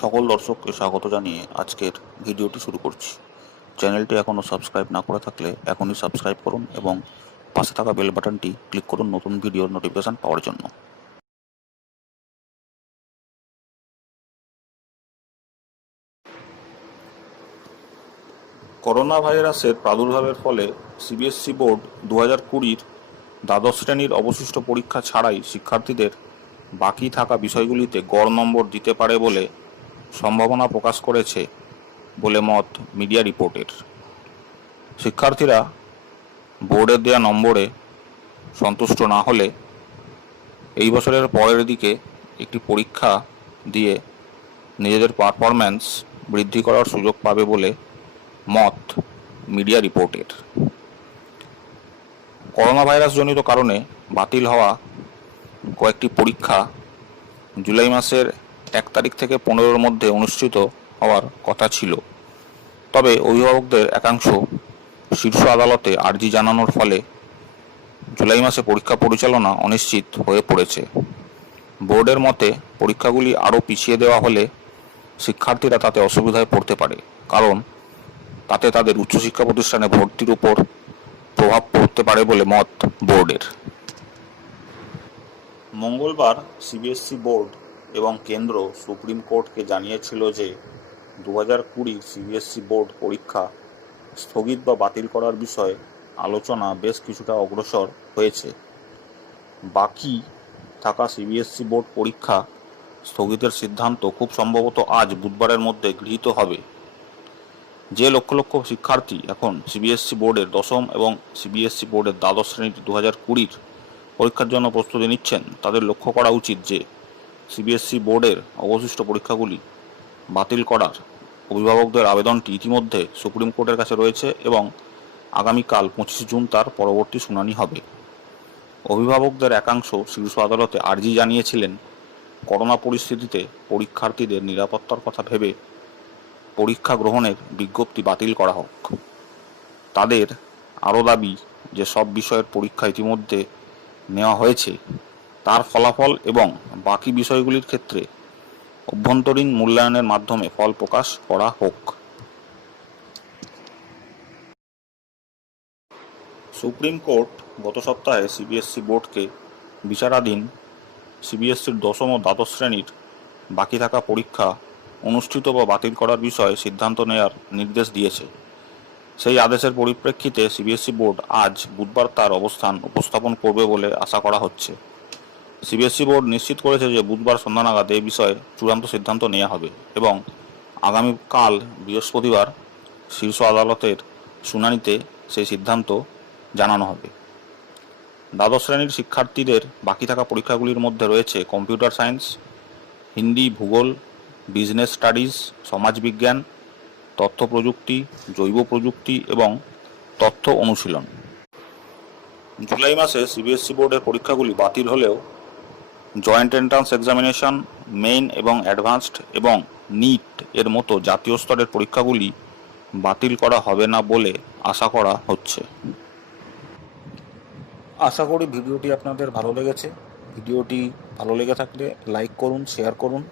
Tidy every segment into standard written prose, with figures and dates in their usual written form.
সকল দর্শককে স্বাগত জানিয়ে আজকের ভিডিওটি শুরু করছি। চ্যানেলটি এখনও সাবস্ক্রাইব না করে থাকলে এখনই সাবস্ক্রাইব করুন এবং পাশে থাকা বেল বাটনটি ক্লিক করুন নতুন ভিডিওর নোটিফিকেশন পাওয়ার জন্য। করোনা ভাইরাসের প্রাদুর্ভাবের ফলে সিবিএসসি বোর্ড 2020 দ্বাদশ শ্রেণীর অবশিষ্ট পরীক্ষা ছাড়াই শিক্ষার্থীদের বাকি থাকা বিষয়গুলিতে গড় নম্বর দিতে পারে বলে সম্ভাবনা প্রকাশ করেছে বলে মত মিডিয়া রিপোর্টের। শিক্ষার্থীরা বোর্ডের দেওয়া নম্বরে সন্তুষ্ট না হলে এই বছরের পরের দিকে একটি পরীক্ষা দিয়ে নিজেদের পারফরম্যান্স বৃদ্ধি করার সুযোগ পাবে বলে মত মিডিয়া রিপোর্টের। করোনা ভাইরাসজনিত কারণে বাতিল হওয়া কয়েকটি পরীক্ষা জুলাই মাসের 1 তারিখ থেকে 15-র মধ্যে অনুষ্ঠিত হওয়ার কথা ছিল। তবে অভিভাবকদের একাংশ শীর্ষ আদালতে আর্জি জানানোর ফলে জুলাই মাসে পরীক্ষা পরিচালনা অনিশ্চিত হয়ে পড়েছে। বোর্ডের মতে পরীক্ষাগুলি আরও পিছিয়ে দেওয়া হলে শিক্ষার্থীরা তাতে অসুবিধায় পড়তে পারে, কারণ তাতে তাদের উচ্চশিক্ষা প্রতিষ্ঠানে ভর্তির উপর প্রভাব পড়তে পারে বলে মত বোর্ডের। মঙ্গলবার সিবিএসসি বোর্ড এবং কেন্দ্র সুপ্রিম কোর্টকে জানিয়েছিল যে 2020 সিবিএসসি বোর্ড পরীক্ষা স্থগিত বা বাতিল করার বিষয়ে আলোচনা বেশ কিছুটা অগ্রসর হয়েছে। বাকি থাকা সিবিএসসি বোর্ড পরীক্ষা স্থগিতের সিদ্ধান্ত খুব সম্ভবত আজ বুধবারের মধ্যে গৃহীত হবে। যে লক্ষ লক্ষ শিক্ষার্থী এখন সিবিএসসি বোর্ডের দশম এবং সিবিএসসি বোর্ডের দ্বাদশ শ্রেণীর 2020 পরীক্ষার জন্য প্রস্তুতি নিচ্ছেন, তাদের লক্ষ্য করা উচিত যে সিবিএসসি বোর্ডের অবশিষ্ট পরীক্ষাগুলি বাতিল করার অভিভাবকদের আবেদনটি ইতিমধ্যে সুপ্রিম কোর্টের কাছে রয়েছে এবং আগামীকাল 25 জুন তার পরবর্তী শুনানি হবে। অভিভাবকদের একাংশ শীর্ষ আদালতে আর্জি জানিয়েছিলেন করোনা পরিস্থিতিতে পরীক্ষার্থীদের নিরাপত্তার কথা ভেবে পরীক্ষা গ্রহণের বিজ্ঞপ্তি বাতিল করা হোক। তাদের আরও দাবি যে সব বিষয়ের পরীক্ষা ইতিমধ্যে নেওয়া হয়েছে, তার ফলাফল এবং বাকি বিষয়গুলির ক্ষেত্রে অভ্যন্তরীণ মূল্যায়নের মাধ্যমে ফল প্রকাশ করা হোক। সুপ্রিম কোর্ট গত সপ্তাহে সিবিএসসি বোর্ডকে বিচারাধীন সিবিএসসির দশম ও দ্বাদশ শ্রেণীর বাকি থাকা পরীক্ষা অনুষ্ঠিত বা বাতিল করার বিষয়ে সিদ্ধান্ত নেওয়ার নির্দেশ দিয়েছে। সেই আদেশের পরিপ্রেক্ষিতে সিবিএসসি বোর্ড আজ বুধবার তার অবস্থান উপস্থাপন করবে বলে আশা করা হচ্ছে। সিবিএসসি বোর্ড নিশ্চিত করেছে যে বুধবার সন্ধ্যা নাগাদ এই বিষয়ে চূড়ান্ত সিদ্ধান্ত নেওয়া হবে এবং আগামীকাল বৃহস্পতিবার শীর্ষ আদালতের শুনানিতে সেই সিদ্ধান্ত জানানো হবে। দ্বাদশ শ্রেণীর শিক্ষার্থীদের বাকি থাকা পরীক্ষাগুলির মধ্যে রয়েছে কম্পিউটার সায়েন্স, হিন্দি, ভূগোল, বিজনেস স্টাডিজ, সমাজবিজ্ঞান, তথ্য প্রযুক্তি, জৈব প্রযুক্তি এবং তথ্য অনুশীলন। জুলাই মাসে সিবিএসসি বোর্ডের পরীক্ষাগুলি বাতিল হলেও জয়েন্ট এন্ট্রান্স এক্সামিনেশন, মেইন এবং অ্যাডভান্সড এবং নিট এর মতো জাতীয় স্তরের পরীক্ষাগুলি বাতিল করা হবে না বলে আশা করা হচ্ছে। আশা করি ভিডিওটি আপনাদের ভালো লেগেছে। ভিডিওটি ভালো লেগে থাকলে লাইক করুন, শেয়ার করুন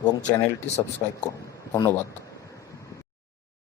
এবং চ্যানেলটি সাবস্ক্রাইব করুন। ধন্যবাদ।